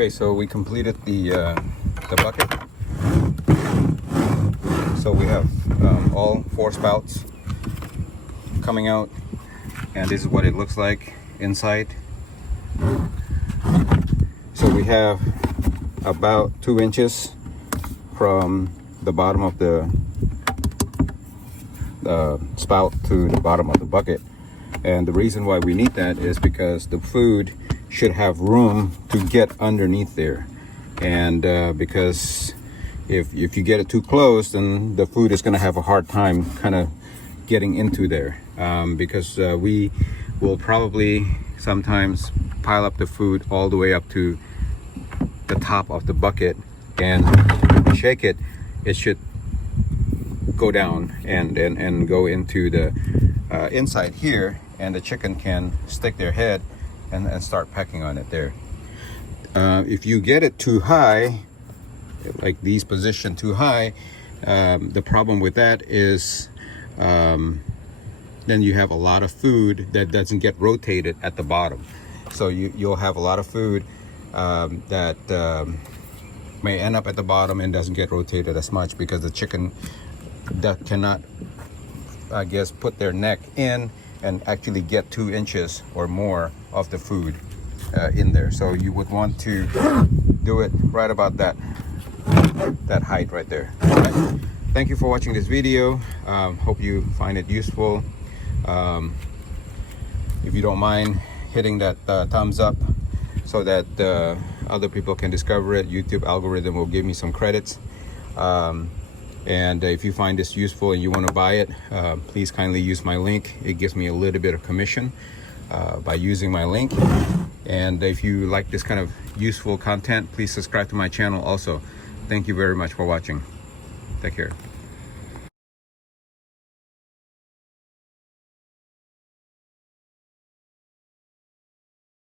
Okay, so we completed the bucket. So we have all 4 spouts coming out, and this is what it looks like inside. So we have about 2 inches from the bottom of the spout to the bottom of the bucket, and the reason why we need that is because the food should have room to get underneath there, and because if you get it too close, then the food is going to have a hard time kind of getting into there, because we will probably sometimes pile up the food all the way up to the top of the bucket, and if you shake it, it should go down and go into the inside here, and the chicken can stick their head and start pecking on it there. If you get it too high, like these position too high, the problem with that is then you have a lot of food that doesn't get rotated at the bottom. So you'll have a lot of food that may end up at the bottom and doesn't get rotated as much because the chicken that cannot, I guess, put their neck in and actually get 2 inches or more of the food in there. So you would want to do it right about that height right there. Right. Thank you for watching this video. Hope you find it useful. If you don't mind hitting that thumbs up so that other people can discover it, YouTube algorithm will give me some credits. And if you find this useful and you want to buy it, please kindly use my link. It gives me a little bit of commission by using my link. And if you like this kind of useful content, please subscribe to my channel also. Thank you very much for watching. Take care.